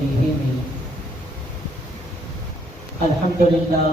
تشریحی میں الحمدللہ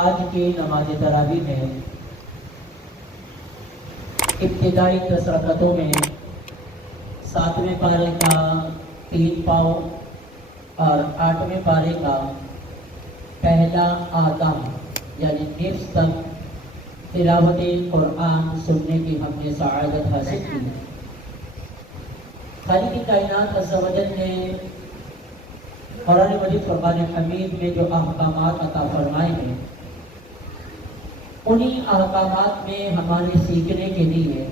آج کی نماز تراویح میں ابتدائی 10 رکعتوں میں 7ویں پارے کا 3 پاؤ اور 8ویں پارے کا پہلا آدھا یعنی نصف تک تلاوت قرآن سننے کی ہم نے سعادت حاصل کی۔ خالق کائنات عز و جل نے قرآن مجید فرقان حمید میں جو احکامات عطا فرمائے ہیں، انہی احکامات میں ہمارے سیکھنے کے لیے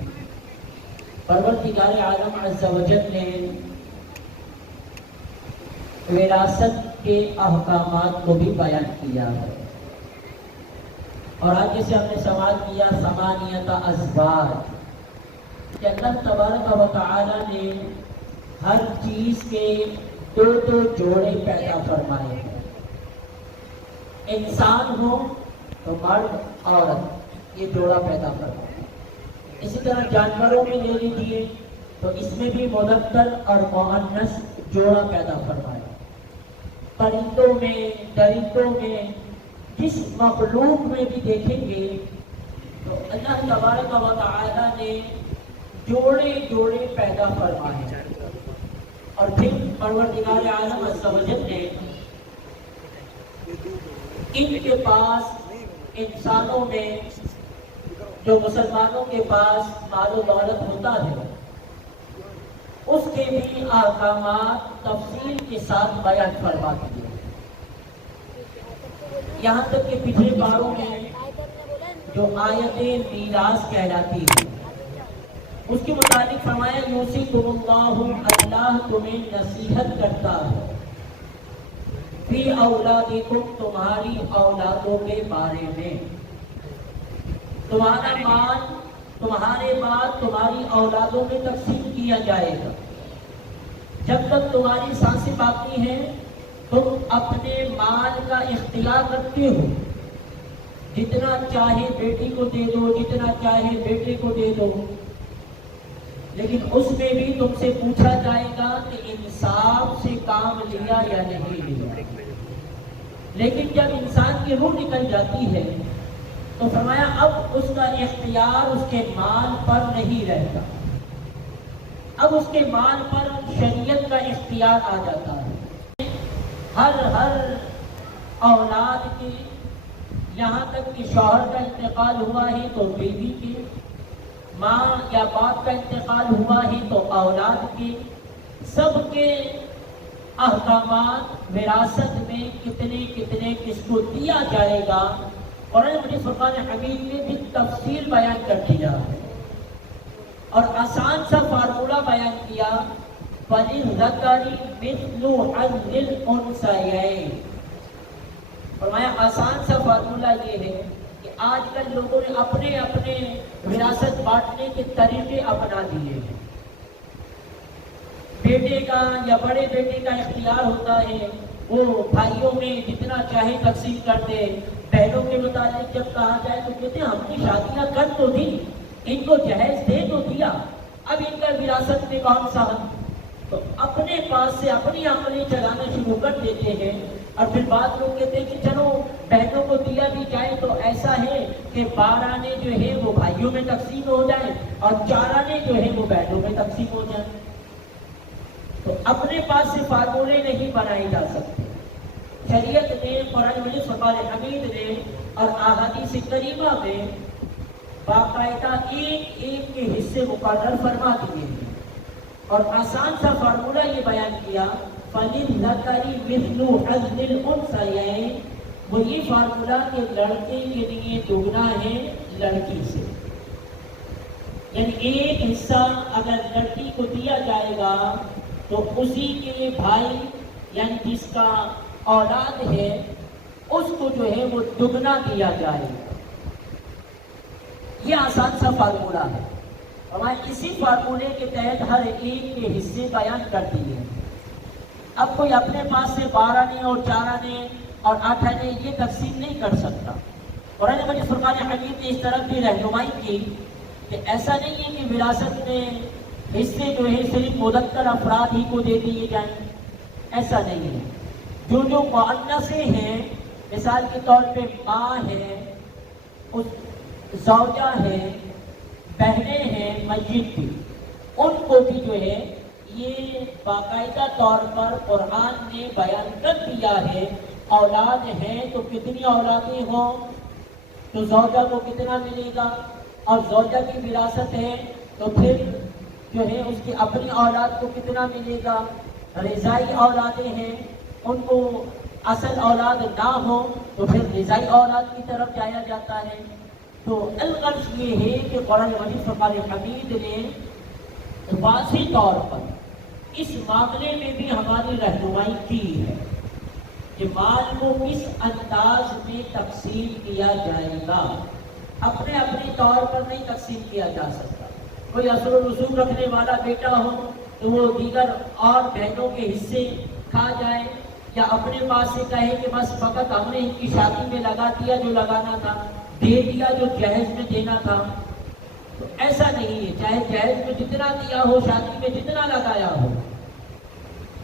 پروردگار عالم عز و جل نے وراثت کے احکامات کو بھی بیان کیا ہے۔ اور آج جسے ہم نے سماعت کیا ثمانیت ازواج، کہ اللہ تبارک و تعالی نے ہر چیز کے 2 جوڑے پیدا فرمائے ہیں۔ انسان ہو تو مرد عورت، یہ جوڑا پیدا فرمائے۔ اسی طرح جانوروں میں لے لیجیے تو اس میں بھی مذکر اور مؤنث جوڑا پیدا فرمائے۔ پرندوں میں، درندوں میں، جس مخلوق میں بھی دیکھیں گے تو اللہ تبارک و تعالی نے جوڑے جوڑے پیدا فرمائے۔ اور پھر پروردگار عالم عز و جل نے ان کے پاس، انسانوں میں جو مسلمانوں کے پاس مال و دولت ہوتا ہے، اس کے بھی احکامات تفصیل کے ساتھ بیان فرما دیے۔ یہاں تک کہ پچھلے پاروں میں جو آیت میراث کہلاتی ہے، اس کے متعلق فرمایا یوصیکم اللہ، اللہ تمہیں نصیحت کرتا ہے فی اولادکم، تمہاری اولادوں کے بارے میں۔ تمہارا مال تمہارے بعد تمہاری اولادوں میں تقسیم کیا جائے گا۔ جب تک تمہاری سانسیں باقی ہیں تم اپنے مال کا اختیار رکھتے ہو، جتنا چاہے بیٹی کو دے دو، جتنا چاہے بیٹے کو دے دو، لیکن اس میں بھی تم سے پوچھا جائے گا کہ انصاف سے کام لیا یا نہیں لیا۔ لیکن جب انسان کی روح نکل جاتی ہے تو فرمایا اب اس کا اختیار اس کے مال پر نہیں رہتا، اب اس کے مال پر شریعت کا اختیار آ جاتا ہے۔ ہر اولاد کے، یہاں تک کہ شوہر کا انتقال ہوا ہے تو بیوی کے، ماں یا باپ کا انتقال ہوا ہے تو اولاد کے، سب کے احکامات وراثت میں کتنے کتنے کس کو دیا جائے گا، قرآن مجید فرقان حمید میں بھی تفصیل بیان کر دیا ہے۔ اور آسان سا فارمولہ بیان کیا، فَلِلذَّكَرِ مِثْلُ حَظِّ الْأُنثَيَيْنِ۔ فرمایا آسان سا فارمولہ یہ ہے کہ آج کل لوگوں نے اپنے اپنے وراثت بانٹنے کے طریقے اپنا دیے ہیں۔ بیٹے کا یا بڑے بیٹے کا اختیار ہوتا ہے، وہ بھائیوں میں جتنا چاہے تقسیم کر دے۔ بہنوں کے متعلق جب کہا جائے تو کہتے ہیں ہم نے شادیاں کر تو دی، ان کو جہیز دے تو دیا، اب ان کا وراثت میں کون سا ہے؟ تو اپنے پاس سے اپنی عملیں چلانا شروع کر دیتے ہیں۔ اور پھر بعض لوگ کہتے ہیں کہ چلو بہنوں کو دیا بھی جائے تو ایسا ہے کہ 12 آنے جو ہے وہ بھائیوں میں تقسیم ہو جائے اور 4 آنے جو ہے وہ بہنوں میں تقسیم ہو جائے۔ تو اپنے پاس سے فارمولے نہیں بنائے جا سکتے۔ شریعت نے، قرآن مجید فرقان حمید نے اور احادیث کریمہ میں باقاعدہ ایک ایک کے حصے مقرر فرما دیے ہیں اور آسان سا فارمولہ یہ بیان کیا، فَلِلذَّكَرِ مِثْلُ حَظِّ الْأُنثَيَيْنِ۔ وہ یہ فارمولہ کہ لڑکے کے لیے دگنا ہے لڑکی سے، یعنی ایک حصہ اگر لڑکی کو دیا جائے گا تو اسی کے بھائی یعنی جس کا اولاد ہے اس کو جو ہے وہ دگنا دیا جائے گا۔ یہ آسان سا فارمولہ ہے، اور اسی فارمولے کے تحت ہر ایک کے حصے بیان کر دیے۔ اب کوئی اپنے پاس سے 12 آنے اور 4 آنے اور 8 آنے یہ تقسیم نہیں کر سکتا۔ قرآن مجید فرقان حمید نے اس طرح کی رہنمائی کی کہ ایسا نہیں ہے کہ وراثت میں حصے جو ہے صرف مذکر افراد ہی کو دے دیے جائیں، ایسا نہیں ہے۔ جو مؤنثیں ہیں، مثال کے طور پہ ماں ہے، زوجہ ہے، بہنیں ہیں میت کی، ان کو بھی جو ہے یہ باقاعدہ طور پر قرآن نے بیان کر دیا ہے۔ اولاد ہیں تو کتنی اولادیں ہوں تو زوجہ کو کتنا ملے گا، اور زوجہ کی وراثت ہے تو پھر جو ہے اس کی اپنی اولاد کو کتنا ملے گا۔ رضائی اولادیں ہیں، ان کو اصل اولاد نہ ہو تو پھر رضائی اولاد کی طرف جایا جاتا ہے۔ تو الغرض یہ ہے کہ قرآن مجید فرقان حمید نے واضح طور پر اس معاملے میں بھی ہماری رہنمائی کی ہے کہ مال کو کس انداز میں تقسیم کیا جائے گا۔ اپنے اپنے طور پر نہیں تقسیم کیا جا سکتا۔ کوئی اثر و رسوم رکھنے والا بیٹا ہو تو وہ دیگر اور بہنوں کے حصے کھا جائے، یا اپنے پاس سے کہے کہ بس فقط ہم نے ان کی شادی میں لگا دیا جو لگانا تھا، دے دیا جو جہیز میں دینا تھا۔ تو ایسا نہیں ہے، چاہے جہیز میں جتنا دیا ہو، شادی میں جتنا لگایا ہو،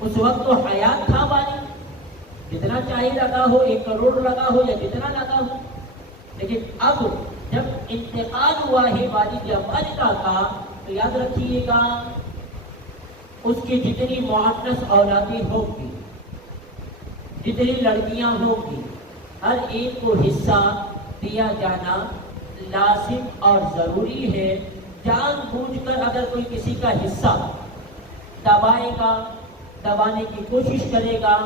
اس وقت تو حیات تھا والی، جتنا چاہے لگا ہو، 1 کروڑ لگا ہو یا جتنا لگا ہو۔ لیکن اب جب انتقال ہوا ہے والد یا والدہ کا، تو یاد رکھیے گا اس کی جتنی مؤنث اولادیں ہوگی، جتنی لڑکیاں ہوگی، ہر ایک کو حصہ دیا جانا لازم اور ضروری ہے۔ جان بوجھ کر اگر کوئی کسی کا حصہ دبائے گا، دبانے کی کوشش کرے گا،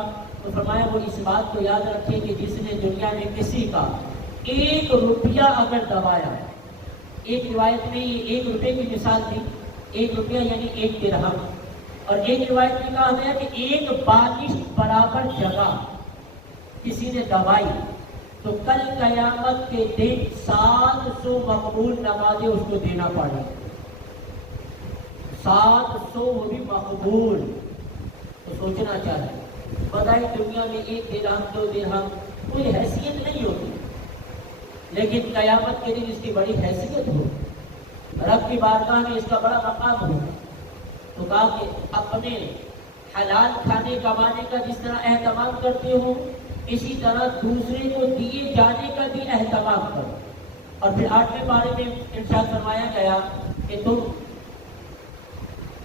تو فرمایا وہ اس بات کو یاد رکھے کہ جس نے دنیا میں کسی کا 1 روپیہ اگر دبایا، ایک روایت میں یہ 1 روپے کی مثال تھی، 1 روپیہ یعنی 1 درہم، اور ایک روایت میں کہا گیا کہ 1 بالش برابر جگہ کسی نے دبائی، تو کل قیامت کے دن 700 مقبول نمازیں اس کو دینا پڑے، 700 وہ بھی مقبول۔ تو سوچنا چاہیے، بتائیں دنیا میں 1 درہم 2 درہم کوئی حیثیت نہیں ہوتی، لیکن قیامت کے دن اس کی بڑی حیثیت ہو، رب کی بارگاہ میں اس کا بڑا مقام ہو۔ تو کہا کہ اپنے حلال کھانے کمانے کا جس طرح اہتمام کرتے ہو، اسی طرح دوسرے کو دیے جانے کا بھی اہتمام کرو۔ اور پھر 8ویں پارے میں ارشاد فرمایا گیا کہ تم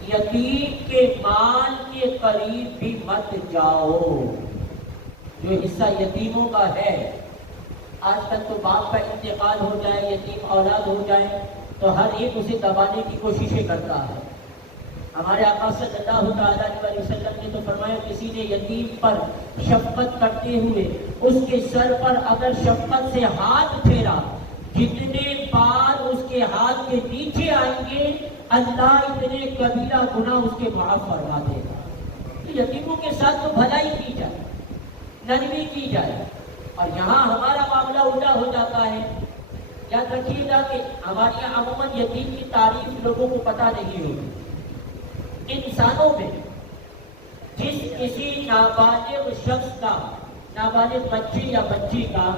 یتیم کے مال کے قریب بھی مت جاؤ۔ جو حصہ یتیموں کا ہے، آج تک تو باپ کا انتقال ہو جائے، یتیم اولاد ہو جائے تو ہر ایک اسے دبانے کی کوششیں کرتا ہے۔ ہمارے آقا صلی اللہ علیہ وسلم نے تو فرمایا کسی نے یتیم پر شفقت کرتے ہوئے اس کے سر پر اگر شفقت سے ہاتھ پھیرا، جتنے بار اس کے ہاتھ کے نیچے آئیں گے اللہ اتنے کبیرہ گناہ اس کے معاف فرما دے گا۔ تو یتیموں کے ساتھ تو بھلائی کی جائے، نرمی کی جائے، اور یہاں ہمارا معاملہ الٹا ہو جاتا ہے۔ یاد رکھیے گا کہ ہمارے یہاں عموماً یتیم کی تعریف لوگوں کو پتہ نہیں ہوتی۔ انسانوں میں جس کسی نابالغ شخص کا، نابالغ بچے یا بچی کا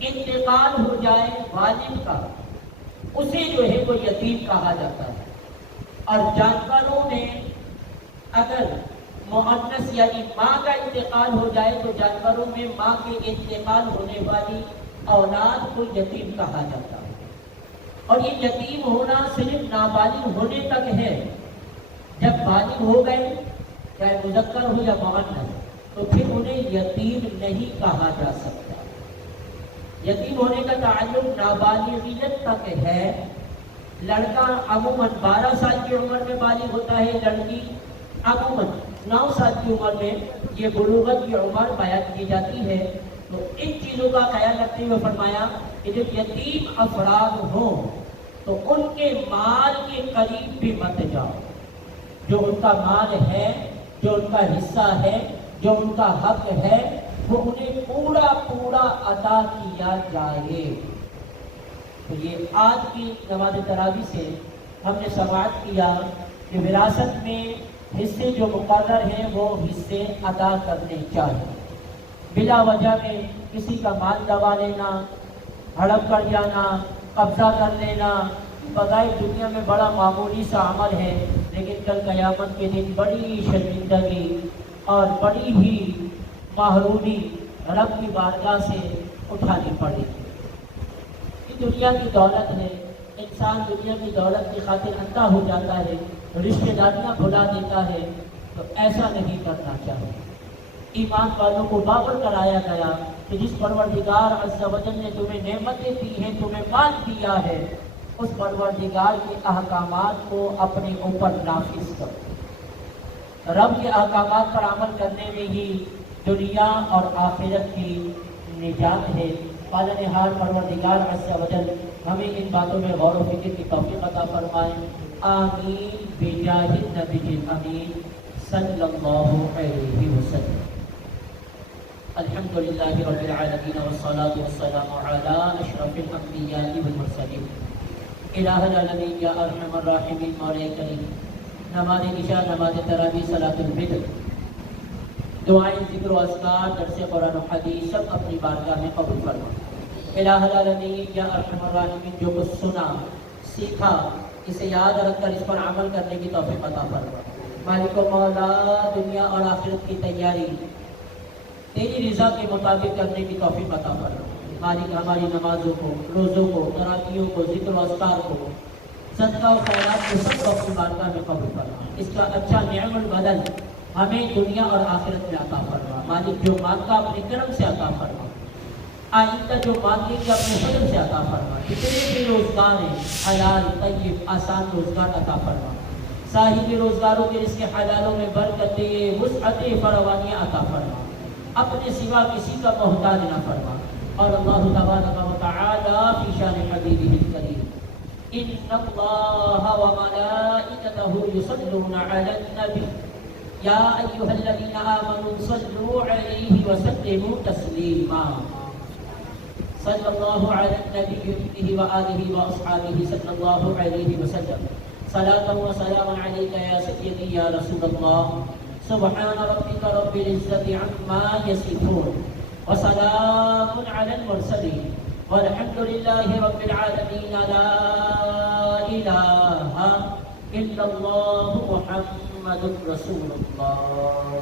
انتقال ہو جائے والد کا، اسے جو ہے وہ یتیم کہا جاتا ہے۔ اور جانوروں میں اگر مؤنث یعنی ماں کا انتقال ہو جائے تو جانوروں میں ماں کے انتقال ہونے والی اولاد کو یتیم کہا جاتا ہے۔ اور یہ یتیم ہونا صرف نابالغ ہونے تک ہے، جب بالغ ہو گئے چاہے مذکر ہو یا مؤنث تو پھر انہیں یتیم نہیں کہا جا سکتا۔ یتیم ہونے کا تعلق نابالغیت تک ہے۔ لڑکا عموماً 12 سال کی عمر میں بالغ ہوتا ہے، لڑکی عموماً 9 سال کی عمر میں یہ بلوغت کی عمر بیان کی جاتی ہے۔ تو ان چیزوں کا خیال رکھتے ہوئے فرمایا کہ جب یتیم افراد ہوں تو ان کے مال کے قریب بھی مت جاؤ۔ جو ان کا مال ہے، جو ان کا حصہ ہے، جو ان کا حق ہے، وہ انہیں پورا پورا ادا کیا جائے۔ تو یہ آج کی نماز تراویح سے ہم نے سماعت کیا کہ وراثت میں حصے جو مقرر ہیں وہ حصے ادا کرنے چاہیے۔ بلا وجہ میں کسی کا مال دبا لینا، ہڑپ کر جانا، قبضہ کر لینا، بظاہر دنیا میں بڑا معمولی سا عمل ہے، لیکن کل قیامت کے دن بڑی شرمندگی اور بڑی ہی محرومی رب کی بارگاہ سے اٹھانی پڑے گی۔ یہ دنیا کی دولت ہے، انسان دنیا کی دولت کی خاطر اندھا ہو جاتا ہے، رشتہ داریاں بھلا دیتا ہے، تو ایسا نہیں کرنا چاہیے۔ ایمان والوں کو باور کرایا گیا کہ جس پروردگار عز و جل نے تمہیں نعمتیں دی ہیں، تمہیں مال دیا ہے، اس پروردگار کے احکامات کو اپنے اوپر نافذ کرو۔ رب کے احکامات پر عمل کرنے میں ہی دنیا اور آخرت کی نجات ہے۔ پالنہار پروردگار عز و جل ہمیں ان باتوں میں غور و فکر کی توفیق عطا فرمائے۔ آمین بجاہ النبی الامین صلی اللہ علیہ وسلم۔ الحمدللہ رب العالمین والصلاة والسلام علی اشرف الانبیاء والمرسلین۔ الہ العالمین یا ارحم الراحمین، مولا کریم، نماز عشاء، نماز تراویح، صلاۃ الفجر، دعائیں، ذکر و اذکار، درس قرآن و حدیث سب اپنی بارگاہ میں قبول فرما۔ الہ العالمین یا ارحم الراحمین، جو کچھ سنا سیکھا اسے یاد رکھ کر اس پر عمل کرنے کی توفیق عطا فرما۔ مالک و مولا، دنیا اور آخرت کی تیاری تیری رضا کے مطابق کرنے کی توفیق عطا فرما۔ مالک ہماری نمازوں کو، روزوں کو، تراویحوں کو، ذکر و اذکار کو، صدقہ و خیرات کو سب کو اپنی بارگاہ میں قبول فرما۔ اس کا اچھا نعم البدل ہمیں دنیا اور آخرت میں عطا فرما۔ مالک جو مانگا اپنے کرم سے عطا فرما، آئندہ جو مانگے گا اپنے فضل سے عطا فرما۔ جتنے بھی روزگار ہیں حلال طیب آسان روزگار عطا فرما۔ صاحب روزگاروں کے رزق حلالوں میں برکت، وسعت، فراوانیاں عطا فرما۔ اپنے سوا کسی کا محتاج نہ فرما۔ اور اللہ تبارک و تعالی فی شان حبیبہ الکریم، ان اللہ وملائکتہ یصلون علی النبی یا ایھا الذین آمنوا صلوا علیہ وسلموا تسلیما۔ صلی اللہ علی النبی وآلہ واصحابہ صلی اللہ علیہ وسلم، صلاۃ و سلام علیک یا سیدی یا رسول اللہ۔ سبحان ربک رب العزة عما یصفون وسلام علی المرسلین والحمد للہ رب العالمین۔ لا الہ الا اللہ محمد رسول اللہ۔